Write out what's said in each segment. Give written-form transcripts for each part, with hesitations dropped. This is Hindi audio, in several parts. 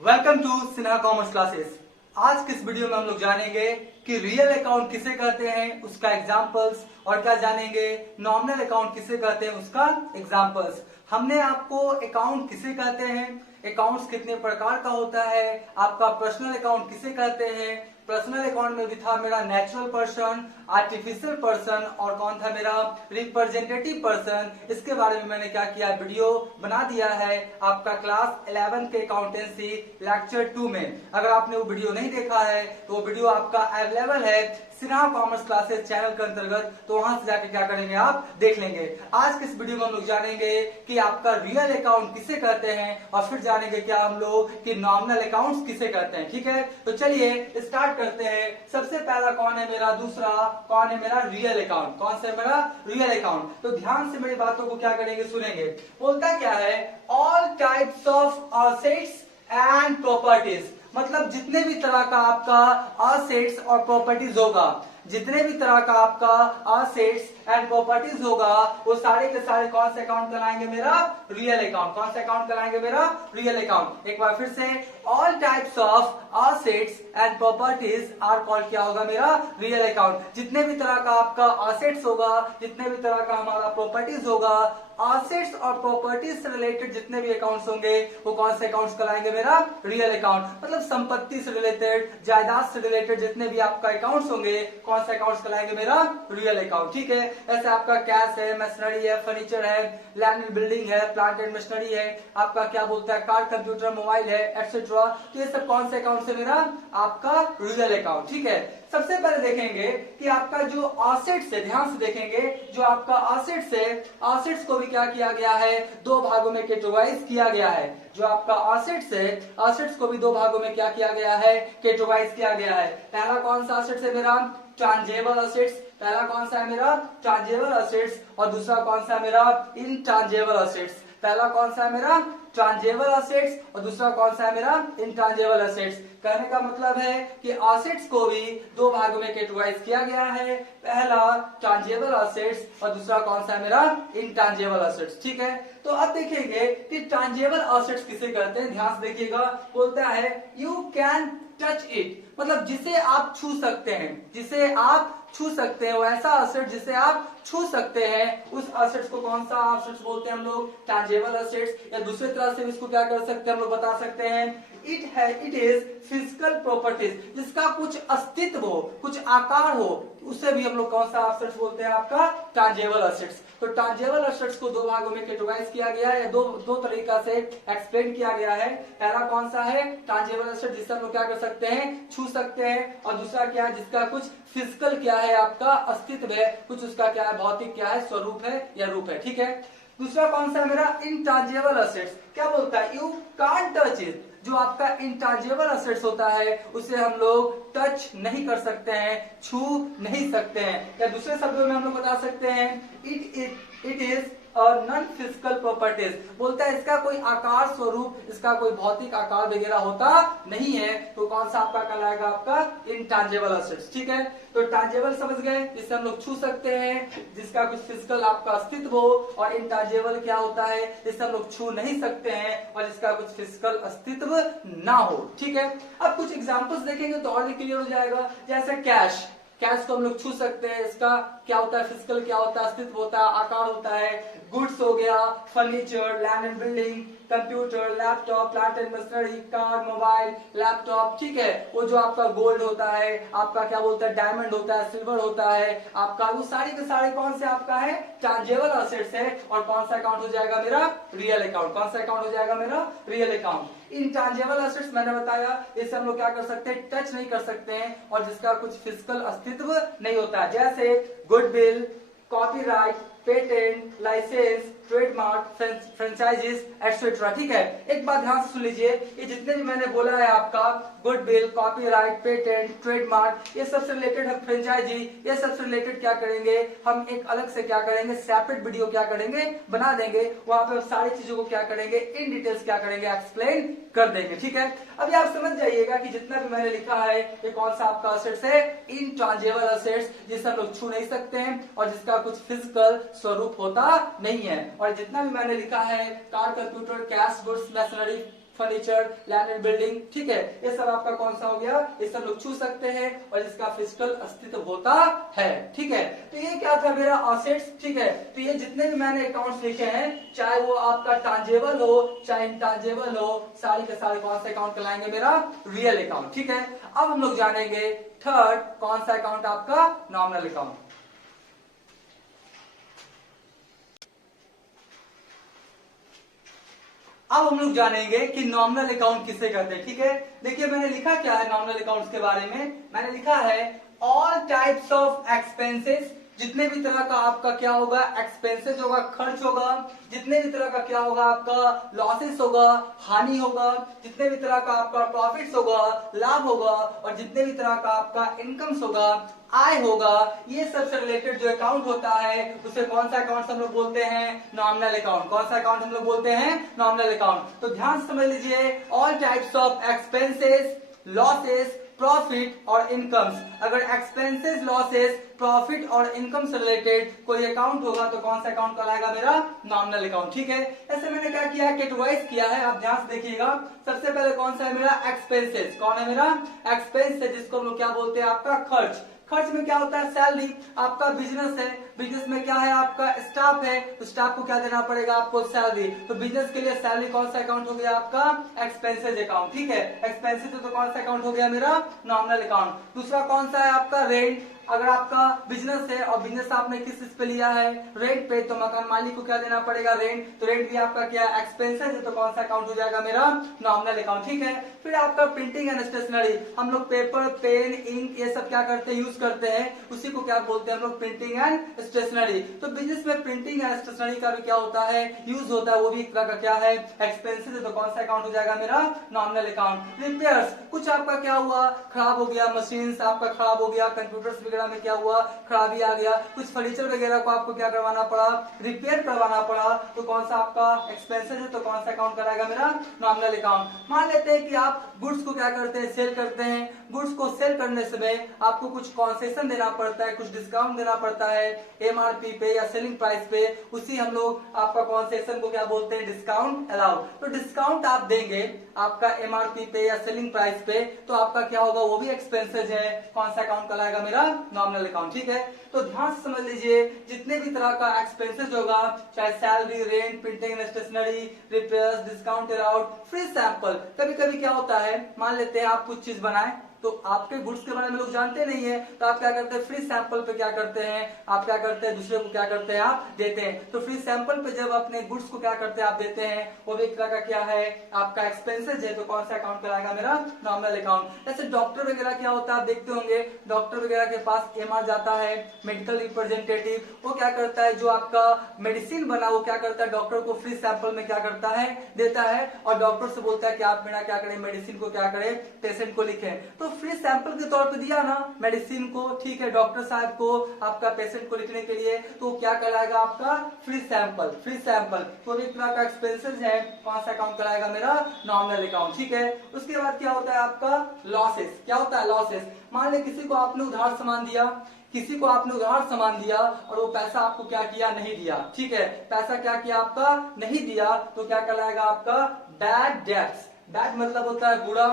Welcome to Sinha commerce classes. आज के इस वीडियो में हम लोग जानेंगे कि रियल अकाउंट किसे कहते हैं, उसका एग्जांपल्स, और क्या जानेंगे नॉमिनल अकाउंट किसे कहते हैं, उसका एग्जांपल्स। हमने आपको अकाउंट किसे कहते हैं, अकाउंट्स कितने प्रकार का होता है, आपका पर्सनल अकाउंट किसे कहते हैं, पर्सनल अकाउंट में भी था मेरा नेचुरल पर्सन, आर्टिफिशियल पर्सन और कौन था मेरा रिप्रेजेंटेटिव पर्सन। इसके बारे में मैंने क्या किया, वीडियो बना दिया है आपका क्लास 11 के अकाउंटेंसी लेक्चर 2 में। अगर आपने वो वीडियो नहीं देखा है तो वो वीडियो आपका अवेलेबल है सिन्हा कॉमर्स क्लासेस चैनल के अंतर्गत, तो वहां से जाके क्या करेंगे आप देख लेंगे। आज के इस वीडियो में हम लोग जानेंगे कि आपका रियल अकाउंट किसे कहते हैं और फिर जानेंगे क्या हम लोग कि नॉमिनल अकाउंट्स किसे कहते हैं। ठीक है, तो चलिए स्टार्ट करते हैं। सबसे पहला कौन है मेरा, दूसरा कौन है मेरा, रियल अकाउंट। कौन सा है मेरा रियल अकाउंट। तो ध्यान से मेरी बातों को क्या करेंगे, सुनेंगे। बोलता क्या है, all types of assets and properties, मतलब जितने भी तरह का आपका असेट्स और प्रॉपर्टीज होगा, जितने भी तरह का आपका असेट्स एंड प्रॉपर्टीज होगा, वो सारे के सारे कौन से अकाउंट कहलाएंगे मेरा रियल अकाउंट। कौन से अकाउंट कहलाएंगे मेरा रियल अकाउंट। एक बार फिर से, all types of assets and properties are called क्या होगा मेरा रियल अकाउंट। जितने भी तरह का आपका असेट्स होगा, जितने भी तरह का हमारा प्रॉपर्टीज होगा, असेट्स और प्रॉपर्टीज से रिलेटेड जितने भी अकाउंट्स होंगे वो कौन से अकाउंट्स कहलाएंगे मेरा रियल अकाउंट। मतलब संपत्ति से रिलेटेड, जायदाद से रिलेटेड जितने भी आपका अकाउंट्स होंगे कौन से अकाउंट्स कहलाएंगे मेरा रियल अकाउंट। ठीक है, ऐसे आपका कैश है, मशीनरी है, फर्नीचर है, लैंड एंड बिल्डिंग है, प्लांट एंड मशीनरी है, आपका क्या बोलता है कार, कंप्यूटर, मोबाइल है, एक्सेट्रा। तो ये सब कौन से अकाउंट है मेरा आपका रियल अकाउंट। ठीक है, सबसे पहले देखेंगे कि आपका जो असेट्स है, ध्यान से देखेंगे, जो आपका असेट्स है, असेट्स को भी क्या किया गया है, दो भागों में कैटेगराइज किया गया है। जो आपका असेट्स है, असेट्स को भी दो भागों में क्या किया गया है, कैटेगराइज किया गया है। पहला कौन सा असेट्स है मेरा, ट्रांजेबल असेट्स। पहला कौन सा है मेरा ट्रांजेबल असेट्स और दूसरा कौन सा है मेरा इनट्रांजेबल असेट्स। पहला कौन सा है मेरा ट्रांजेबल असेट्स और दूसरा कौन सा है मेरा इनट्रांजेबल असेट्स। कहने का मतलब है कि असेट्स को भी दो भागों में कैटेगराइज किया गया है, पहला ट्रांजेबल असेट्स और दूसरा कौन सा है मेरा इनट्रांजेबल असेट्स। ठीक है, तो अब देखेंगे कि ट्रांजेबल असेट्स किसे कहते हैं। ध्यान से देखिएगा, बोलता है यू कैन टच इट, मतलब जिसे आप छू सकते हैं, जिसे आप छू सकते हैं, वो ऐसा असेट जिसे आप छू सकते हैं, उस असेट्स को कौन सा असेट्स बोलते हैं हम लोग ट्रांजेबल असेट्स। या दूसरे तरह से इसको क्या कर सकते हैं हम लोग बता सकते हैं, इट इज फिजिकल प्रॉपर्टीज, जिसका कुछ अस्तित्व हो, कुछ आकार हो, उसे भी हम लोग कौन सा असेट्स बोलते हैं आपका ट्रांजेबल असेट्स। तो ट्रांजेबल असेट्स को दो भागों में कैटेगराइज किया गया है, दो तरीका से एक्सप्लेन किया गया है। पहला कौन सा है ट्रांजेबल असेट, जिससे हम लोग क्या कर सकते हैं, छू सकते हैं, और दूसरा क्या है जिसका कुछ फिजिकल क्या है आपका अस्तित्व है, कुछ उसका क्या है भौतिक क्या है स्वरूप है या रूप है। ठीक है, दूसरा कौन सा है मेरा इनट्रांजेबल असेट्स। क्या बोलता है, यू कांट टच इट, जो आपका इनट्रांजेबल असेट्स होता है उसे हम लोग टच नहीं कर सकते हैं, छू नहीं सकते हैं। या दूसरे शब्दों में हम लोग बता सकते हैं इट इज और नॉन फिजिकल प्रॉपर्टीज। बोलता है इसका कोई आकार स्वरूप, इसका कोई भौतिक आकार वगैरह होता नहीं है, तो कौन सा आपका कहलाएगा आपका इनट्रांजेबल असेट्स। ठीक है, तो ट्रांजेबल समझ गए, जिससे हम लोग छू सकते हैं, जिसका कुछ फिजिकल आपका अस्तित्व हो, और इनट्रांजेबल क्या होता है, जिससे हम लोग छू नहीं सकते हैं और जिसका कुछ फिजिकल अस्तित्व ना हो। ठीक है, अब कुछ एग्जांपल्स देखेंगे तो और भी क्लियर हो जाएगा। जैसे कैश, कैश को हम लोग छू सकते हैं, इसका क्या होता है फिजिकल क्या होता है अस्तित्व होता है, आकार होता है। गुड्स हो गया, furniture, land and building, computer, laptop, plant and machinery, car, mobile, laptop. ठीक है, वो जो आपका गोल्ड होता है, आपका क्या बोलता है डायमंड होता है, सिल्वर होता है, आपका वो सारे के सारे कौन से आपका है ट्रांजेबल असेट्स है। और कौन सा अकाउंट हो जाएगा मेरा रियल अकाउंट। कौन सा अकाउंट हो जाएगा मेरा रियल अकाउंट। इनट्रांजेबल असेट्स मैंने बताया, इससे हम लोग क्या कर सकते हैं, टच नहीं कर सकते हैं और जिसका कुछ फिजिकल अस्तित्व नहीं होता है। जैसे goodwill, copyright, patent, licence, trademark, franchises etcetera. ठीक है, एक बात ध्यान से सुन लीजिए, ये जितने भी मैंने बोला है आपका गुडविल, कॉपीराइट, पेटेंट, ट्रेडमार्क, ये सबसे रिलेटेड हम फ्रेंचाइजी, ये सबसे रिलेटेड क्या करेंगे हम एक अलग से क्या करेंगे सेपरेट वीडियो क्या करेंगे बना देंगे, वहां पे सारी चीजों को क्या करेंगे इन डिटेल्स क्या करेंगे एक्सप्लेन कर देंगे। ठीक है, अभी आप समझ जाइएगा कि जितना भी मैंने लिखा है ये कौन सा आपका असेट्स है इनट्रांजेबल असेट्स, जिसे हम लोग छू नहीं सकते हैं और जिसका कुछ फिजिकल स्वरूप होता नहीं है। और जितना भी मैंने लिखा है car, computer, cash, goods, machinery, furniture, land and building, ठीक है, ये सब आपका कौन सा हो गया, ये सब लोग छू सकते हैं और जिसका फिजिकल अस्तित्व होता है, ठीक है। तो ये क्या था मेरा असेट्स, ठीक है। तो ये जितने भी मैंने अकाउंट्स लिखे हैं, चाहे वो आपका टांजेबल हो चाहे इंटांजेबल हो, सारे के सारे कौन सा अकाउंट कहलाएंगे, मेरा रियल अकाउंट, ठीक है। अब हम लोग जानेंगे थर्ड कौन सा अकाउंट, आपका नॉमिनल अकाउंट। अब हम लोग जानेंगे कि नॉमिनल अकाउंट किसे कहते हैं, ठीक है। देखिए मैंने लिखा क्या है नॉमिनल अकाउंट्स के बारे में, मैंने लिखा है ऑल टाइप्स ऑफ एक्सपेंसेस, जितने भी तरह का आपका क्या होगा एक्सपेंसेस होगा, खर्च होगा, जितने भी तरह का क्या होगा आपका लॉसेस होगा, हानि होगा, जितने भी तरह का आपका प्रॉफिट्स होगा, लाभ होगा, और जितने भी तरह का आपका इनकम्स होगा, आय होगा, ये सबसे रिलेटेड जो अकाउंट होता है उसे कौन सा अकाउंट हम लोग बोलते हैं, नॉमिनल अकाउंट। कौन सा अकाउंट हम लोग बोलते हैं, नॉमिनल अकाउंट। तो ध्यान से समझ लीजिए, all types of expenses, losses, profit और इनकम्स। अगर एक्सपेंसेस, लॉसेस, प्रॉफिट और इनकम से रिलेटेड कोई अकाउंट होगा तो कौन सा अकाउंट कहलाएगा, मेरा नॉमिनल अकाउंट, ठीक है। ऐसे मैंने क्या किया, कैटेगराइज किया है, आप ध्यान से देखिएगा। सबसे पहले कौन सा है मेरा एक्सपेंसेस, कौन है मेरा एक्सपेंस है, जिसको हम लोग क्या बोलते हैं, आपका खर्च। खर्च में क्या होता है, सैलरी, आपका बिजनेस है, बिजनेस में क्या है, आपका स्टाफ है, तो स्टाफ को क्या देना पड़ेगा, आपको सैलरी। तो बिजनेस के लिए सैलरी कौन सा अकाउंट हो गया, आपका एक्सपेंसेस अकाउंट, ठीक है। एक्सपेंसेस तो कौन सा अकाउंट हो गया, मेरा नॉमिनल अकाउंट। दूसरा कौन सा है, आपका रेंट। अगर आपका बिजनेस है और बिजनेस आपने किस चीज पे लिया है, रेंट पे, तो मकान मालिक को क्या देना पड़ेगा, रेंट। तो रेंट भी आपका क्या एक्सपेंसेस है, तो कौन सा अकाउंट हो जाएगा, मेरा नॉमिनल अकाउंट, ठीक है। फिर आपका प्रिंटिंग एंड स्टेशनरी, हम लोग पेपर, पेन, इंक ये सब क्या करते हैं, यूज करते हैं, उसी को क्या बोलते हैं हम लोग, प्रिंटिंग एंड स्टेशनरी। तो बिजनेस में प्रिंटिंग एंड स्टेशनरी का भी क्या होता है, यूज होता है, वो भी एक तरह का क्या है, एक्सपेंसेस है, तो कौन सा अकाउंट हो जाएगा, मेरा नॉमिनल अकाउंट। रिपेयर्स, कुछ आपका क्या हुआ, खराब हो गया, मशीन आपका खराब हो गया, कंप्यूटर्स वगैरह में क्या हुआ, खराबी आ गया, कुछ फर्नीचर वगैरह को आपको क्या करवाना पड़ा, रिपेयर करवाना पड़ा, तो कौन सा आपका एक्सपेंसेस है, तो कौन सा अकाउंट कराएगा, मेरा नॉमिनल अकाउंट। मान लेते हैं कि आप गुड्स को क्या करते हैं, सेल करते हैं। गुड्स को सेल करने समय आपको कुछ कॉन्सेशन देना पड़ता है, कुछ डिस्काउंट देना पड़ता है एमआरपी पे या सेलिंग प्राइस पे, उसी हम लोग आपका कॉन्सेशन को क्या बोलते हैं, डिस्काउंट अलाउ। तो डिस्काउंट आप देंगे आपका एमआरपी पे या सेलिंग प्राइस पे, तो आपका क्या होगा, वो भी एक्सपेंसेस है, कौन सा अकाउंट कहलाएगा, मेरा नॉमिनल अकाउंट, ठीक है। तो ध्यान से समझ लीजिए, जितने भी तरह का एक्सपेंसेस होगा, चाहे salary, rent, printing and stationery, repairs, discount allowed, free sample. कभी कभी क्या होता है, मान लेते हैं आप कुछ चीज बनाए, तो आपके गुड्स के बारे में लोग जानते नहीं है, तो आप क्या करते हैं, फ्री सैंपल पे क्या करते हैं, आप क्या करते हैं, दूसरे को क्या करते हैं, आप देते हैं। तो फ्री सैंपल पे जब अपने गुड्स को क्या करते हैं, आप देते हैं, वो भी एक तरह का क्या है, आपका एक्सपेंसेस है, तो कौन सा अकाउंट कराएगा, मेरा नॉमिनल अकाउंट। जैसे डॉक्टर वगैरह क्या होता है, आप देखते होंगे, डॉक्टर वगैरह के पास एमआर जाता है, मेडिकल रिप्रेजेंटेटिव, वो क्या करता है, जो आपका मेडिसिन बना वो क्या करता है, डॉक्टर को फ्री सैंपल में क्या करता है, देता है, और डॉक्टर से बोलता है कि आप मेरा क्या करें, मेडिसिन को क्या करें, पेशेंट को लिखें। तो फ्री सैंपल के तौर पे दिया ना मेडिसिन को, ठीक है, डॉक्टर साहब को, आपका पेशेंट को लिखने के लिए, तो क्या कराएगा, आपका फ्री सैंपल। फ्री सैंपल तो एक तरह का एक्सपेंसेस है, कौन सा अकाउंट कराएगा, मेरा नॉमिनल अकाउंट, ठीक है। उसके बाद क्या होता है, आपका लॉसेस। क्या होता है लॉसेस, मान ले किसी को आपने उधार सामान दिया, किसी को आपने उधार सामान दिया और वो पैसा आपको क्या किया, नहीं दिया, ठीक है, पैसा क्या किया, आपका नहीं दिया, तो क्या कहलाएगा, आपका बैड डेब्ट्स। बैड मतलब होता है बुरा,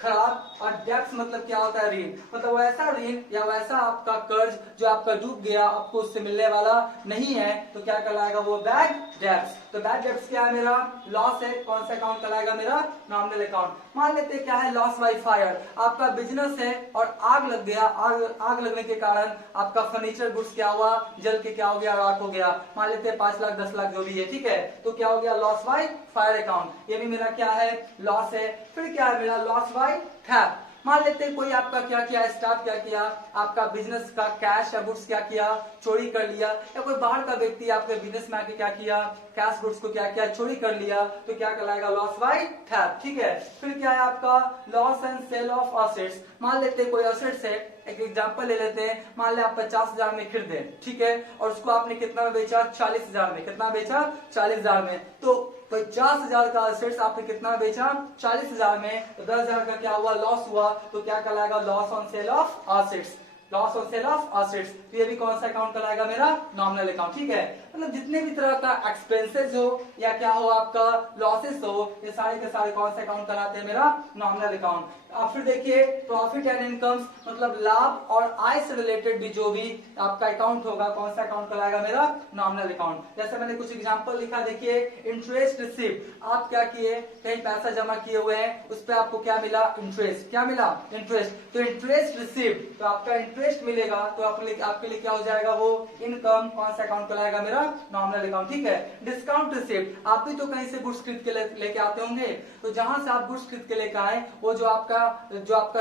खराब, और डेब्ट्स मतलब क्या होता है, ऋण। मतलब वैसा ऋण या वैसा आपका कर्ज जो आपका डूब गया, आपको उससे मिलने वाला नहीं है, तो क्या कहलाएगा, वो बैड डेब्ट्स। तो बैड डेब्ट्स क्या है, मेरा लॉस है, कौन सा अकाउंट कहलाएगा, मेरा नॉमिनल अकाउंट। मान लेते हैं क्या है, लॉस बाय फायर, आपका बिजनेस है और आग लग गया, आग लगने के कारण आपका फर्नीचर गुड्स क्या हुआ, जल के क्या हो गया, राख हो गया। मान लेते हैं 5 लाख 10 लाख जो भी है, ठीक है, तो क्या हो गया, लॉस बाय फायर अकाउंट, ये भी मेरा क्या है, लॉस है। फिर क्या है, मेरा लॉस बाय थेफ्ट। मान लेते हैं कोई आपका क्या किया, स्टाफ क्या किया, आपका बिजनेस का कैश या गुड्स क्या किया, चोरी कर लिया, या कोई बाहर का व्यक्ति आपके बिजनेस में आके क्या किया, कैश गुड्स को क्या किया, चोरी कर लिया, तो क्या कहलाएगा, लॉस बाय थेफ्ट, ठीक है। फिर क्या है, आपका loss and sale of assets. मान लेते हैं कोई असेट्स है, एक एग्जांपल ले लेते हैं, मान ले आप 50,000 में खरीदे, ठीक है, और उसको आपने कितना में बेचा, 40,000 में। कितना बेचा, 40,000 में। तो 50,000 का असेट्स आपने कितना बेचा, 40,000 में, तो 10,000 का क्या हुआ, लॉस हुआ, तो क्या कहलाएगा, loss on sale of assets. Loss और सेल ऑफ असेट्स, तो ये भी कौन सा अकाउंट कहलाएगा मेरा नॉमिनल अकाउंट। ठीक है, मतलब जितने भी तरह का एक्सपेंसेस हो या क्या हो आपका लॉसेस हो, ये सारे के सारे कौन सा अकाउंट कहलाते हैं मेरा नॉमिनल अकाउंट। अब फिर देखिए प्रॉफिट एंड इनकम्स, मतलब लाभ और आय से रिलेटेड भी जो भी आपका अकाउंट होगा कौन सा अकाउंट कहलाएगा मेरा नॉमिनल अकाउंट। जैसे मैंने कुछ एग्जांपल लिखा, देखिए इंटरेस्ट रिसीव्ड, आप क्या किए कहीं पैसा जमा किए हुए हैं, उस पर आपको क्या मिला इंटरेस्ट, क्या मिला इंटरेस्ट, तो इंटरेस्ट रिसीव्ड, तो आपका इंटरेस्ट मिलेगा तो आपके लिए क्या हो जाएगा वो इनकम, कौन सा अकाउंट कहलाएगा मेरा नॉमिनल अकाउंट। ठीक है, डिस्काउंट रिसीव्ड, आप भी तो कहीं से गुड्स खरीद के लेके आते होंगे, तो जहां से आप गुड्स खरीद के लेके आए वो जो आपका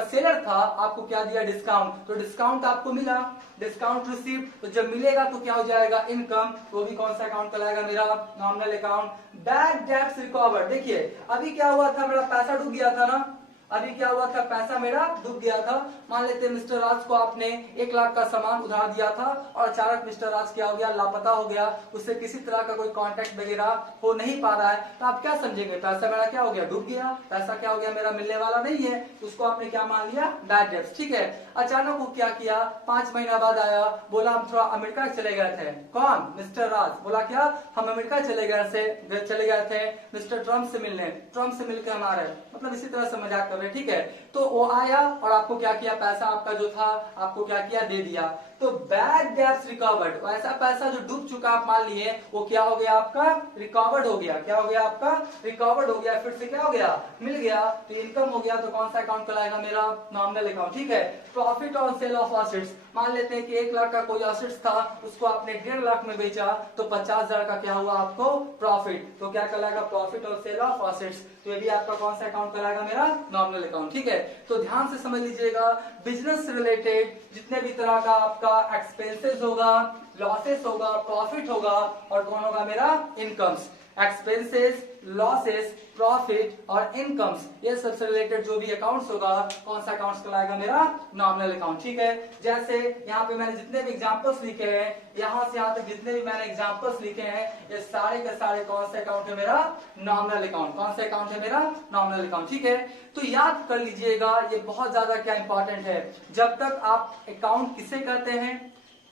सेलर था आपको क्या दिया डिस्काउंट, तो डिस्काउंट आपको मिला, डिस्काउंट रिसीव्ड, तो जब मिलेगा तो क्या हो जाएगा इनकम, वो भी कौन सा अकाउंट कहलाएगा मेरा nominal account. Bad debts recovered, देखिए अभी क्या हुआ था, मेरा पैसा डूब गया था ना, अभी क्या हुआ था पैसा मेरा डूब गया था। मान लेते हैं मिस्टर राज को आपने 1 लाख का सामान उधार दिया था और अचानक मिस्टर राज क्या हो गया, लापता हो गया, उससे किसी तरह का कोई कांटेक्ट वगैरह हो नहीं पा रहा है, तो आप क्या समझेंगे पैसा मेरा क्या हो गया डूब गया, पैसा क्या हो गया मेरा मिलने वाला नहीं है, उसको आपने क्या मान लिया बैड डेट्स। ठीक है, अचानक वो क्या किया, 5 महीना बाद आया, बोला हम थोड़ा अमेरिका चले गए थे, कौन मिस्टर राज, बोला क्या हम अमेरिका चले गए थे मिस्टर ट्रम्प से मिलने, ट्रम्प से मिलकर हम आ रहे, मतलब इसी तरह से मजाक, ठीक है। तो वो आया और आपको क्या किया, पैसा आपका जो था आपको क्या किया दे दिया, तो बैड डेट्स रिकवर्ड, ऐसा पैसा जो डूब चुका आप मान लिए वो क्या हो गया आपका रिकवर्ड हो गया, क्या हो गया आपका रिकवर्ड हो गया, फिर से क्या हो गया मिल गया, तो इनकम हो गया, तो कौन सा अकाउंट कहलाएगा मेरा नॉमिनल अकाउंट। ठीक है, profit on sale of assets, मान लेते हैं कि 1 लाख का कोई असेट्स था उसको आपने 1.5 लाख में बेचा तो 50,000 का क्या हुआ आपको प्रॉफिट, तो क्या कहलाएगा profit on sale of assets, तो ये भी आपका कौन सा अकाउंट कहलाएगा मेरा नॉमिनल अकाउंट। ठीक है, तो ध्यान से समझ लीजिएगा, बिजनेस से रिलेटेड जितने भी तरह का आपका एक्सपेंसेस होगा, लॉसेस होगा, प्रॉफिट होगा और कौन होगा मेरा इनकम्स, एक्सपेंसेस, लॉसेस, प्रॉफिट और इनकम्स, ये सबसे रिलेटेड जो भी अकाउंट्स होगा कौन सा अकाउंट्स कहलाएगा मेरा नॉमिनल अकाउंट। ठीक है, जैसे यहाँ पे मैंने जितने भी एग्जांपल्स लिखे हैं, यहाँ से यहाँ तक जितने भी मैंने एग्जांपल्स लिखे हैं, ये सारे के सारे कौन से अकाउंट है मेरा नॉमिनल अकाउंट, कौन से अकाउंट है मेरा नॉमिनल अकाउंट। ठीक है, तो याद कर लीजिएगा ये बहुत ज्यादा क्या इंपॉर्टेंट है, जब तक आप अकाउंट किसे कहते हैं,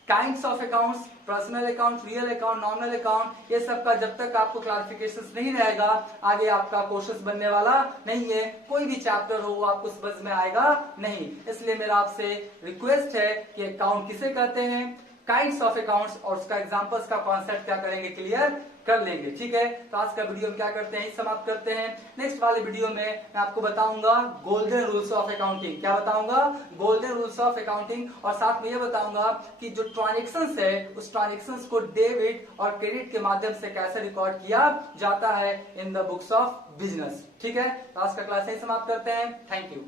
kinds of accounts, personal account, real account, nominal account, ये सब का जब तक आपको क्लासिफिकेशन नहीं रहेगा आगे आपका क्वेश्चन बनने वाला नहीं है, कोई भी चैप्टर हो वो आपको समझ में आएगा नहीं। इसलिए मेरा आपसे रिक्वेस्ट है कि अकाउंट किसे कहते हैं, काइंड्स ऑफ अकाउंट्स और उसका एग्जांपल्स का कॉन्सेप्ट क्या करेंगे क्लियर कर लेंगे। ठीक है, तो आज का वीडियो क्या करते हैं समाप्त करते हैं। नेक्स्ट वाले वीडियो में मैं आपको बताऊंगा गोल्डन रूल्स ऑफ अकाउंटिंग, क्या बताऊंगा गोल्डन रूल्स ऑफ अकाउंटिंग, और साथ में ये बताऊंगा कि जो ट्रांजैक्शंस है उस ट्रांजैक्शंस को डेबिट और क्रेडिट के माध्यम से कैसे रिकॉर्ड किया जाता है in the books of business. ठीक है, तो आज का क्लास यही समाप्त करते हैं, थैंक यू।